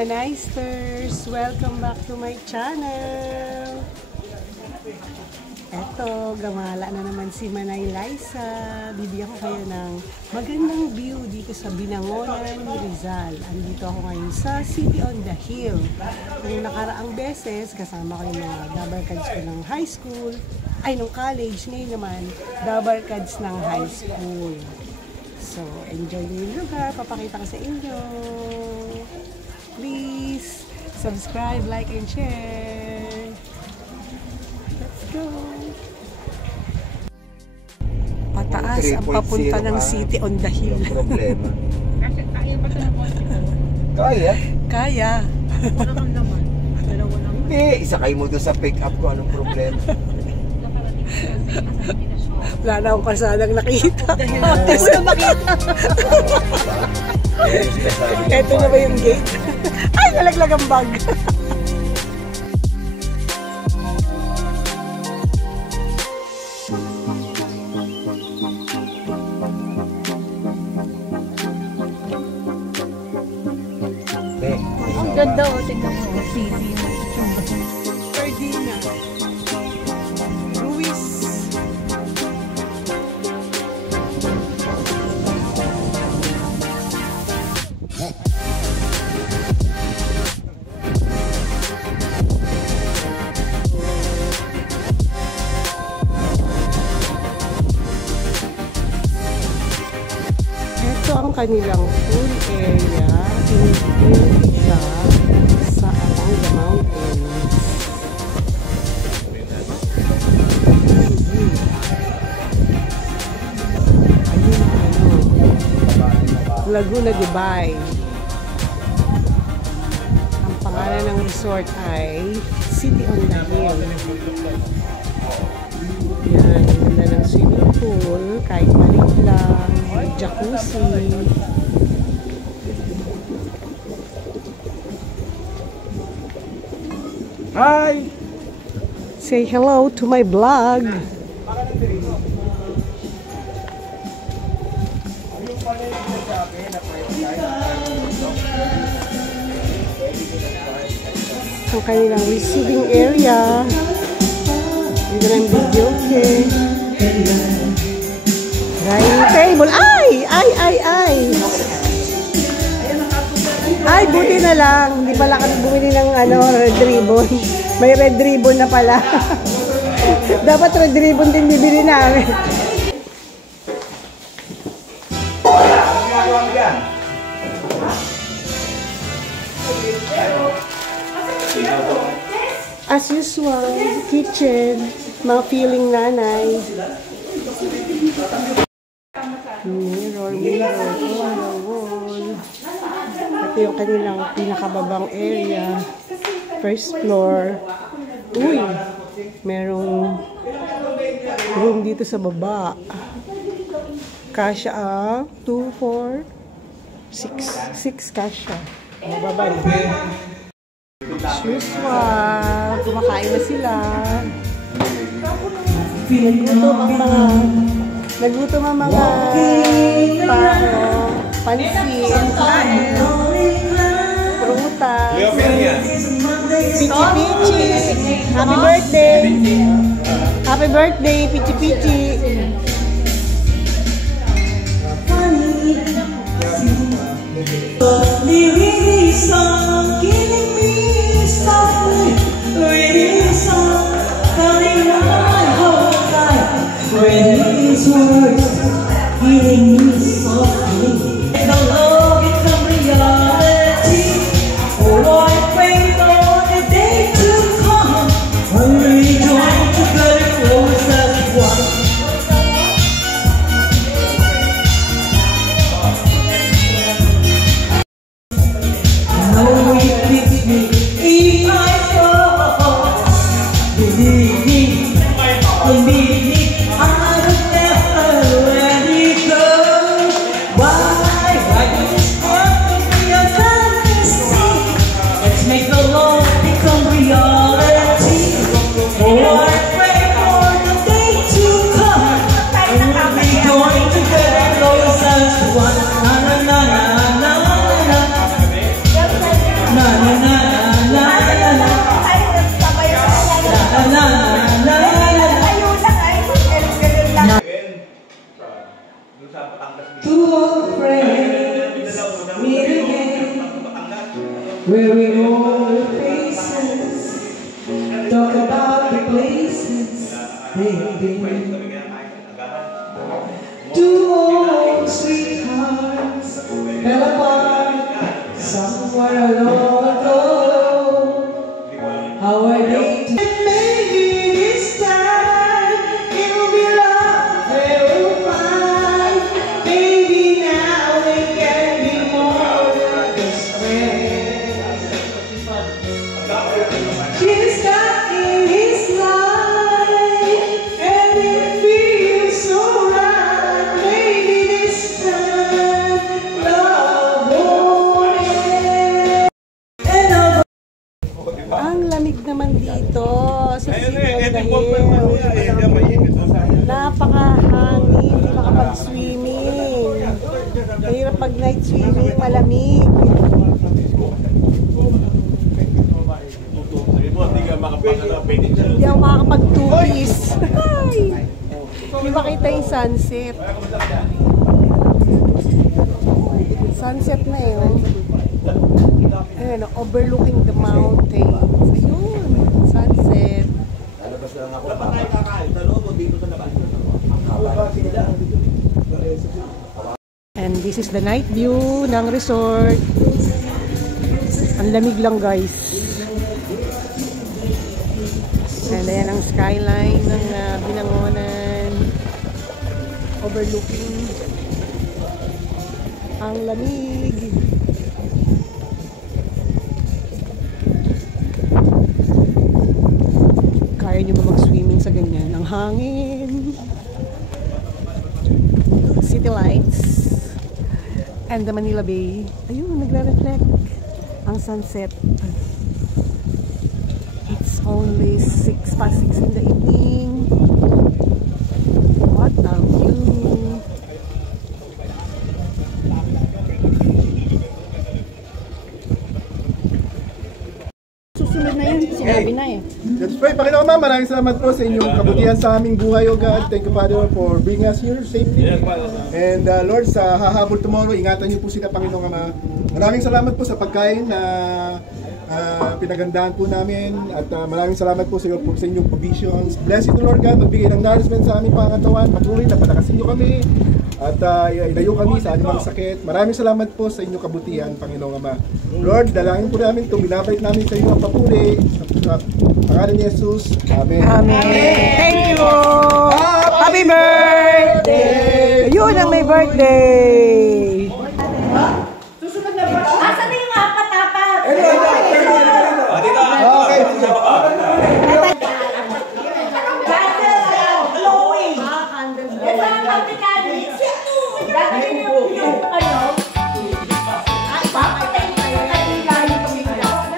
Manisters! Welcome back to my channel! Eto, gamala na naman si Manay Liza. Bibigyan ko kayo ng magandang view dito sa Binangonan, Rizal. Andito ako ngayon sa City on the Hill. Kung nakaraang beses, kasama ko yung mga dabarkads ko ng high school. Ay, nung college. Ngayon naman, dabarkads ng high school. So, enjoy nyo yung lugar. Papakita ko sa inyo. Please, subscribe, like, and share. Let's go! Pataas ang papunta ng City on the Hill. Problema. Kaya ba ito na Kaya? Kaya. Wala kang naman. Dalawa lang. Hindi, isakay mo doon sa pick-up ko. Anong problema? Wala na akong kasadang nakita. Tapos na makita. Eto na ba yung gate? Ay, nalaglag ang bag. Ang ganda o, tingnan mo. City. Cardina. Ruiz. Ito ang kanilang pool area. Pinipil siya sa Amanga Mountains. Ayun ano. Laguna Dubai. Ang pangalan ng resort ay City on the Hill. Yan, ganda ng swimming pool, kahit maliit lang, jacuzzi. Hi! Say hello to my vlog. Ang kanilang receiving area. Dito na yung video, okay. Dining table. Ay! Ay! Ay! Ay! Ay, buti na lang. Hindi pala kami bumili ng red ribbon. May red ribbon na pala. Dapat red ribbon din bibili namin. As usual, kitchen, mga feeling nanay. Mirror, mirror, on the wall. Ito yung kanilang pinakababang area. First floor. Uy, merong room dito sa baba. Kasha ang 2, 4, 6 kasha. Mababa na. As usual, kumakain na sila. Nagutom ang mga pansit, prutas, pichi-pichi. Happy birthday! Happy birthday, pichi-pichi! Healing me softly. The love become reality. Oh, I pray for the day to come when we join together close as one. No, it keeps me in my thoughts. Believe me, believe me, I will never let it go. Why do this heart be a fantasy? Let's make the love become reality. Oh, I pray for the day to come when we'll be going together close as one. Na na na na na na na. Two old friends meet again, wearing old faces, talk about the places they've been. Two old sweethearts fell apart somewhere long ago. How are they today? Maybe this time it'll be love they will find. Maybe now they can be more than just friends. She's stuck in his life and it feels so right. Maybe this time love won't end. And I'll Ang lamig naman dito sa City on the Hill. Napakahangin, hindi makapag-swimming. Mahirap pag night swimming, malamig. Hindi ako makakapag-tubis. Hindi makita yung sunset. Sunset na yun. Ayan, overlooking the mountains. Ayun, sunset. And this is the night view ng resort. Ang lamig lang, guys. And ayan ang skyline ng Binangonan. Overlooking ang lamig. Kaya nyo ba mag-swimming sa ganyan? Ang hangin. City lights. And the Manila Bay. Ayun, nagre-reflect ang sunset. It's only 6:06 in the evening. What a view. Susunod na yun, sinabi na eh. Let's pray. Panginoon Ama, maraming salamat po sa inyong kabutihan sa aming buhay, O God. Thank you, Father, for bringing us here safely. And Lord, sa hahabol tomorrow, ingatan niyo po sila, Panginoon Ama. Maraming salamat po sa pagkain na pinagandahan po namin. At maraming salamat po sa inyong provisions. Bless you, Lord God. Magbigay ng nourishment sa aming pangatawan. Patuloy na palakasin niyo kami. At ilayo kami sa anumang sakit. Maraming salamat po sa inyong kabutihan, Panginoong Ama. Lord, dalangin po namin ito. Binabalik namin sa inyo ang papuri. Sa pangalan ni Jesus. Amen. Amen. Thank you. Happy birthday. Yun ang may birthday. Asa na yung apat-apat? Okay. Glowing. Ito ang kapitali. Dati yung ano? Ay, papatay tayo na ilalim ng ilaw.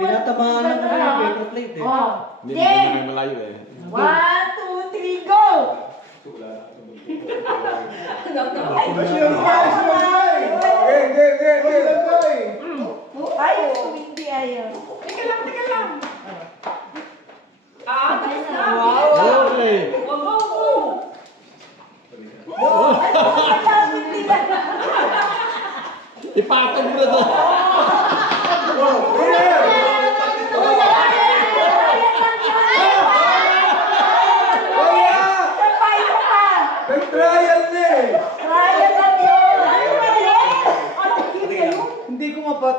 Pinatabahan ng paper plate eh. Hindi na malayo eh. 1, 2, 3, go! Ay, hindi ayaw. Teka lang.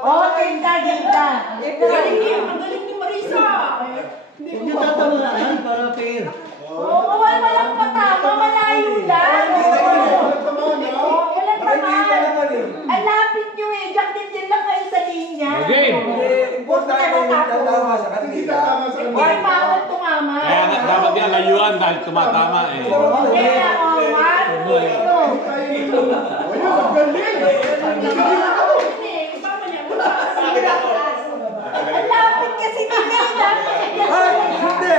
Oh, tinta. Galing niya, ang galing ni Marisa. Huwag niyo tatamaan para fair. Oo, walang patama, malayo lang. Walang tamaan. Alapit nyo eh, Jack din lang kayo sa linya. Okay. Importante yung tatama sa kanila. Or bawal tumama. Kaya nga, dapat yan layuan dahil tumatama eh. Okay, one, two. Ang lapit kasi niya. Ay, hindi!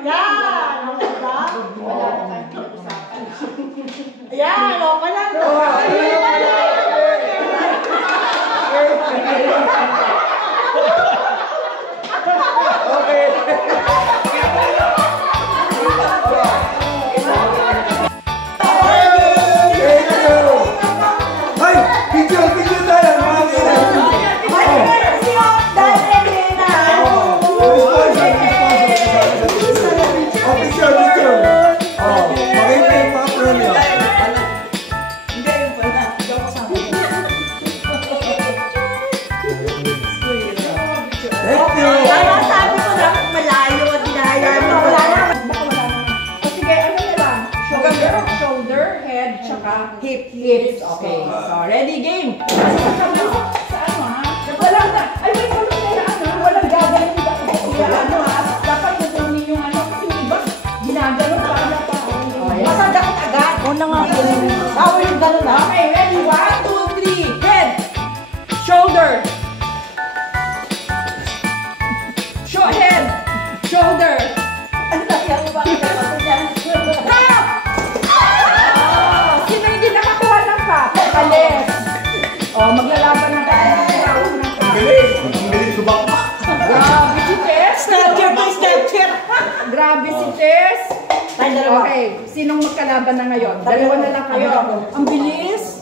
Yan! Ang ganda. Yan! O, walang to. Ay, picture tayo, mga kailan. Picture. Oh, makita yung mga premium. Hindi, yun pala. Hindi ako sa akin. Thank you. Kaya sabi ko dapat malayo at dinaya mo. Wala na. Sige, ano na lang? Shoulder, head, tsaka hips. Okay. So, ready, game. Sa ano ha? Walang na. Ay, wait, walang gagawin. Ano ha? Dapat tutunin yung ano. Kasi yung iba, ginagano pa. Basta dapat agad. Una nga. Bawal yung gano'n ha. Okay, ready? 1, 2, 3. Head. Shoulder. Head. Shoulder. Ano na yan? Cup! Sino hindi nakakuha ng cup? Alis. Maglalaban na tayo ng round ng cup. Ang galing subak. Grabe si Tess. Snapchat. Grabe si Tess. Okay, sinong magkalaban na ngayon? Dalawa na lang kayo. Ang bilis.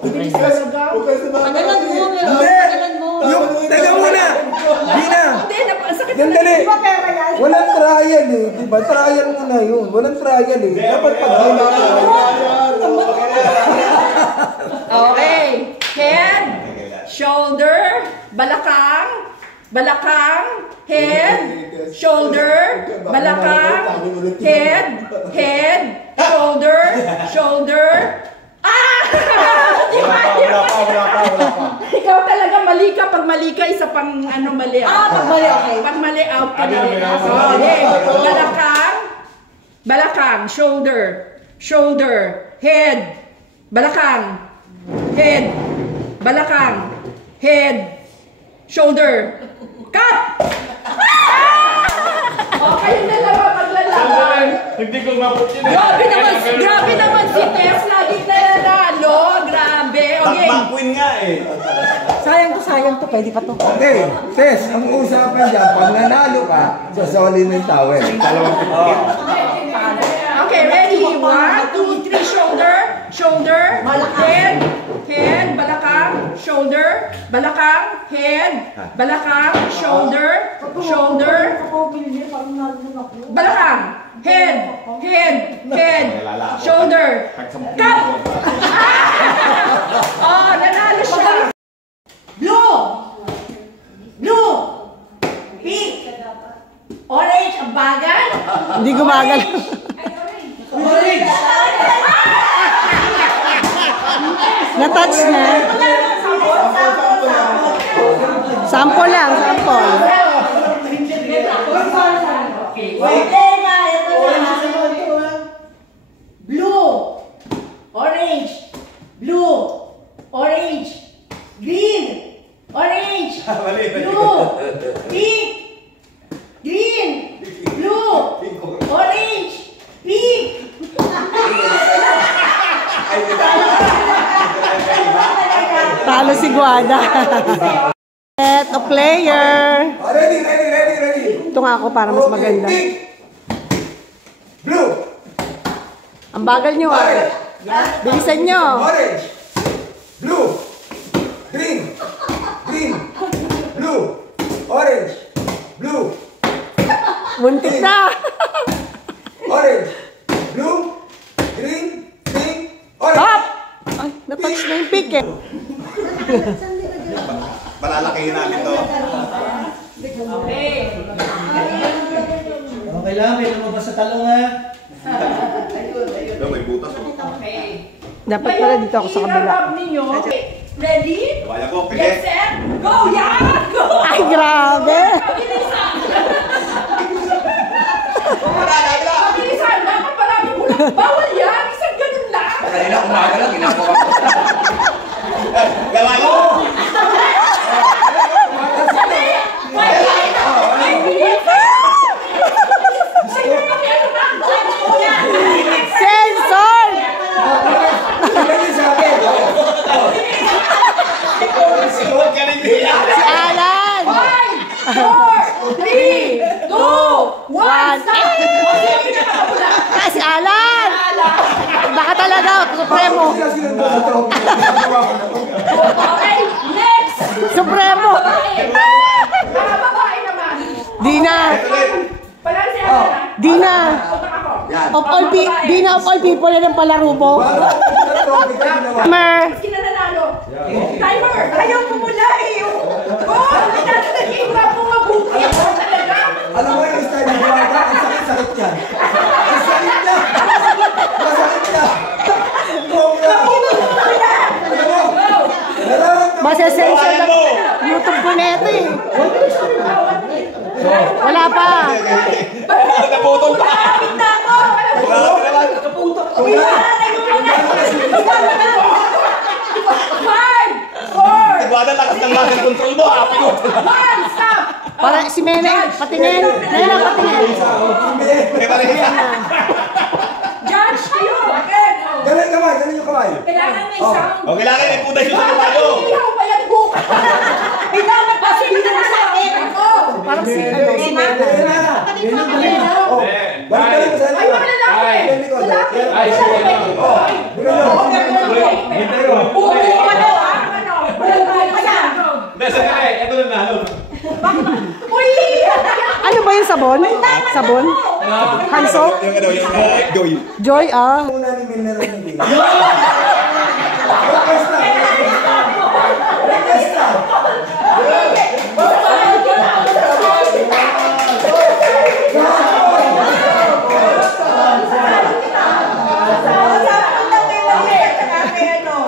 Ang bilis talaga. Tagalan mo. Yung, teka muna! Di na! Hindi, ang sakit na Gandali! Di ba pera yan? Walang trial eh, di ba? Trial muna yun. Walang trial eh. Dapat pag-gina. Okay. Head, shoulder, balakang, head, shoulder, balakang, head, shoulder. Ah! Wala pa. Ikaw talaga mali ka. Pag mali ka, isa pang ano mali. Pag mali, okay. Pag mali, out ka na. Okay. Balakang, shoulder, head, balakang, head, shoulder. Cut! Okay, yung dalawa maglalaban. Hindi ko maputin eh. Grabe naman si Tess. Lagi nanalo. Grabe. Okay. Queen nga eh. Sayang to. Pwede pa to. Okay, Tess, ang usapan dyan, pag nanalo ka, sasoli ng towel. Okay, ready? 1, 2, 3, shoulder, head, balakang, shoulder, balakang, head, balakang, shoulder, balakang, head, shoulder, cut! Oh, nanalo siya. Blue. Pink. Orange. Ang bagal. Hindi gumagal. Na-touch na. Sample lang, sample. Problema. Ito na. Blue. Orange. Green. Orange. Blue. Pink. Green. Blue. Orange. Pink. Talo si Guada. Set of player. Ready. Ito nga ako para mas maganda. Pink. Blue. Ang bagal nyo ah. Bilisan nyo. Orange. Blue. Green. Blue. Orange. Blue. Buntis na. Orange. Blue. Green. Pink. Orange. Up! Ay, na-touch na yung pick eh. Palalakihin namin to. Okay lang, may lumabas sa talong ha. May butas oh. Dapat pala dito ako sa kabila. Ready? Kaya ko, Get pili. set, go! Yan! Go! Ay, grabe! Pabilisan! Pabilisan! Dapat marami ulang. Bawal yan! Isang ganun lang! Kanina umaga lang, ginagawa ko. Gawa ko! Sensor! Si Alan! 5, 4, 3, 2, 1, stop! Si Alan! Baka talaga, Supremo! Okay, next! Supremo! Mga babae naman. Dina! Pala si Ana. Dina! Utak ako. Dina of all people, yan ang palaro mo. Timer! Kinananalo. Timer! Ayaw mo mula eh. Oh, nagtatagihira po mabuti. Talaga. Alam mo yung style ng bata, ang sakit-sakit yan. Ang sakit niya! Masakit niya! Masasensya lang YouTube ko na ito eh. Wala pa. Naputol pa! Kapit na ako. Naputol! 5, 4, Nagwada lakas ng lakas ng control mo, happy mo! 1, stop! Para si Mene, patingin. Nena, patingin. May pareha. Judge kayo. Bakit? Galing kamay, galing yung kamay. Kailangan may sound. O, kailangan may puday yung sa kapayo. Ihaw pa yan buka. Kailangan kasi hindi na sa akin. Parang si Mene. Oh, balik ka lang sa Ay, mga lalaki. Lalaki. Ay, sige na. Buko ka daw, ah. Ano? Buko ka na. Hindi, sandali. Ito na nalo. Uy! Ano ba yung sabon? Sabon? Hand soap? Yung ano, yung Joy. Joy, ah. Una ni Mineral ng Dina.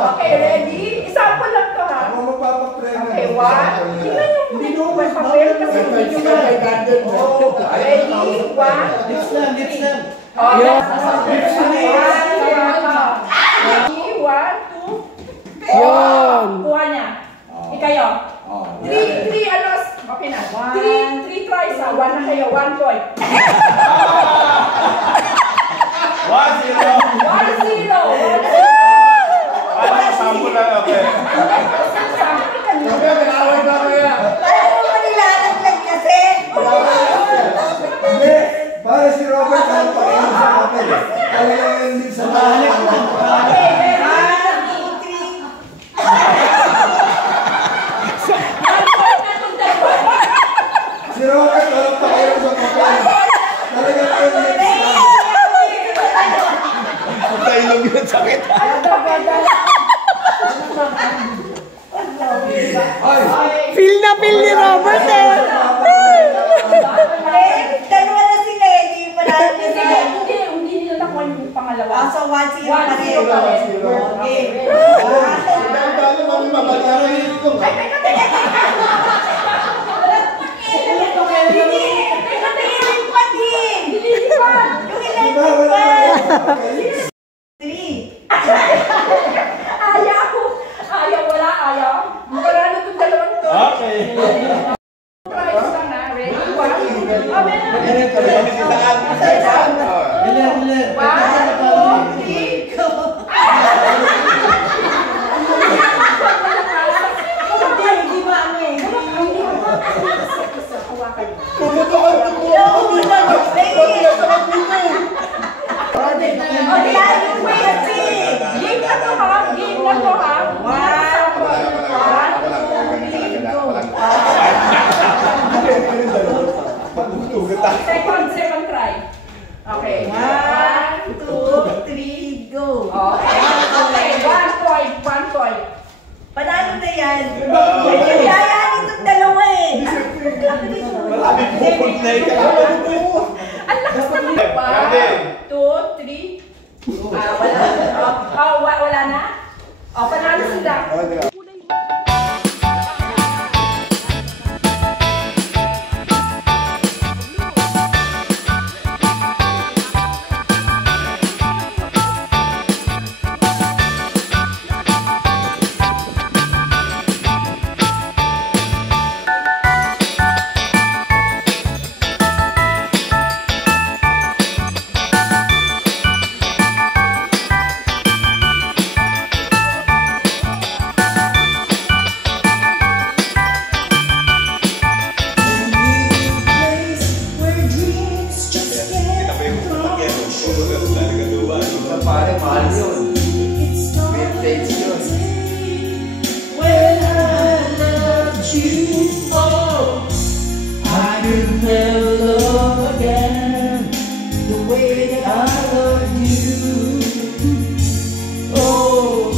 Okay, ready? Isama lang to, ha? Ako magpapapreno. Okay, 1. Tingnan yung may papel kasi hindi nyo na. Ready? 1, Lips lang, lips lang. Okay. 1, 2. Yun. Kuha niya. Ikayo. 3 ano? Okay na. 3 tries, ha? 1 na kayo. 1 point. 1-0. 1-0. Ano, sample lang, okay. Hindi, para si Robert ang pakinig sa kapel. Talagang yung lips sa lahat. Si Robert walang pakinig sa kapel. Talagang yung lips lang. Tailog yun, sakit. Feel na feel ni Robert eh. Dalawa na sila, hindi panalo na sila. Hindi nila nakuha yung pangalawa. So, 1-0 pa rin. Okay. Ay, teka, teka, teka. Teka, tingin pa din. Yung Diba, wala pa. Ayaw, wala, ayaw. Paralo itong dalawang to. Okay. Try lang, ha? Ready? 1, 2, 3, go! Hindi ba ano eh? Game na to ha? Game na to ha? 1, 2, 3, go! Second try. Okay. 1, 2, 3, go! Okay. Okay. 1 point. 1 point. Panalo na yan. yan. Yayanin itong dalawa eh. Maraming bukod na ikalaman mo. Ang lakas naman. 1, 2, 3. Wala na? Panalo sila. Pare, mahal yun. Vintage yun. When I loved you, oh, I could never love again the way I loved you. Oh,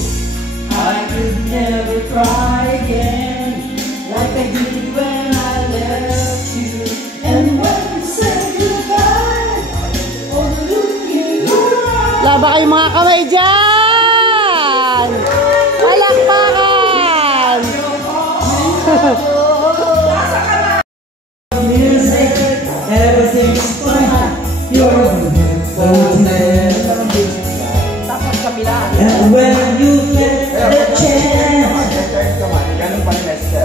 I could never cry again like I did when I left you. And when we said goodbye, oh, look in your eyes. Laba kayo mga kamay dyan! Palakpakan! Music, everything's fine. You're and when you get the chance,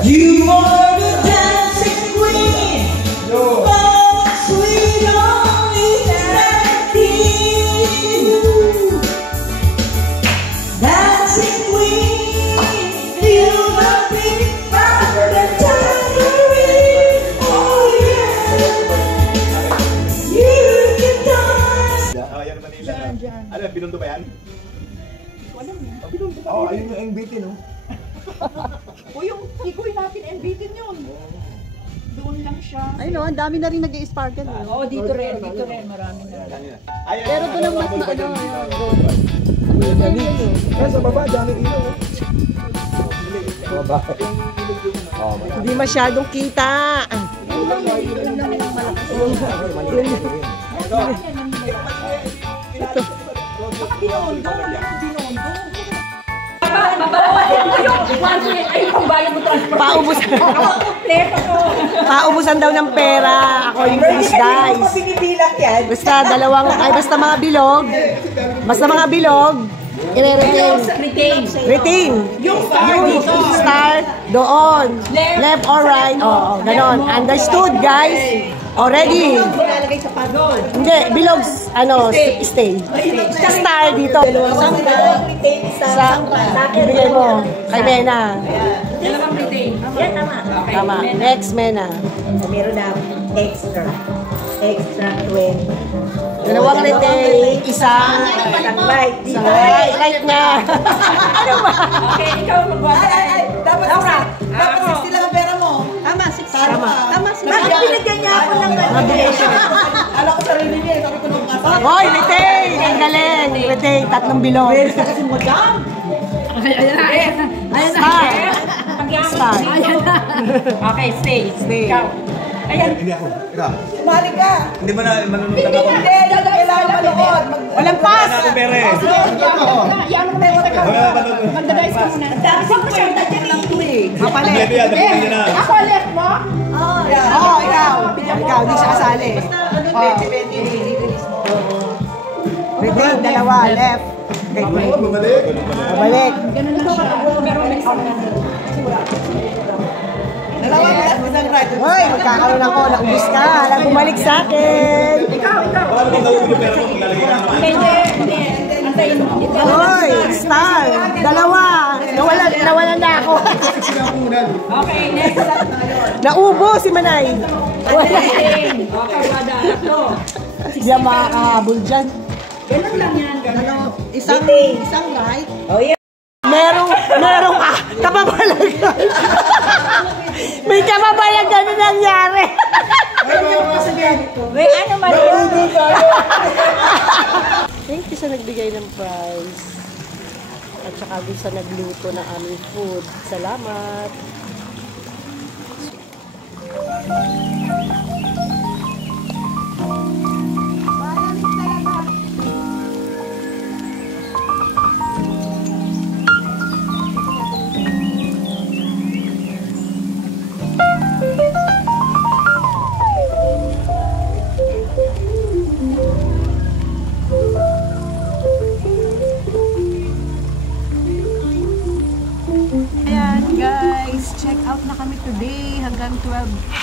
you are the dancing queen. Oh, sweet only dancing queen, feel the beat of the tambourine. Oh yeah, you can dance. Yan Manila. Ano, binundo ba yan? Oo, ayun yung MBT, no? O yung ikoy natin, NBT yun. Doon lang siya. Ay no, ang dami na rin nag-i-sparkle. Oo, dito rin, marami na. Pero doon ang mas Kaya sa baba, daming ilaw. Hindi masyadong kita. Paubusan daw ng pera. Ako yung these guys. Pinibilak yan. Basta basta mga bilog. Basta mga bilog. Retain. Yung star doon. Left or right. Oo, ganon. Understood, guys? Already. Hindi, bilog, stay. Star dito. Sa, ibigay mo. Kay Mena. Dalawang retain. Yan, tama. Tama. Next, Mena. Meron na extra 20. Dalawang retain, isang right. right na. Ano ba? Okay, ikaw magwala. Dapat 60 lang ang pera mo. Tama, 60. Tama. Bakit binigyan niya ako ng Alam ko sarili niya, sabi ko nung kasal. Hoy, retain! Ang galing! Retain, 3 bilog. Kasi mo dyan. Star. Star. Okay, stay. Ikaw. Ayan. Hindi ako. Ikaw. Sumali ka. Hindi ba na manunod ka ba? Hindi, kailangan manood. Walang pass! Ako pera eh. Yan mo tayo. Magdadayos ka muna. Dami sa kwenta dyan lang ito eh. Mapalit. Hindi yan, dapat hindi na. Ako, left mo? Oo, ikaw. Ikaw, di siya kasali. Retain, dalawa, left. Okay, Bumalik. balik. Pero next time na. Dalawang left, isang right. Hoy, magkakaroon ako. Naubos ka. Alam, bumalik sa akin. Baka hindi daw yung pera mo, lalagay na naman. Hindi. Antayin mo. Hoy, star. Dalawa. Nawalan na ako. Okay, next. Naubo si Manay. Wala. Okay, wada. Tatlo. Hindi yan makakahabol dyan. Ganun lang yan. Isang right. Oh, yeah. Merong kapabalagan. May kapabalagan na nangyari. May ano mali? Thank you sa nagbigay ng prize. at saka doon sa nagluto ng aming food. Salamat! Ayan guys, check out na kami today hanggang 12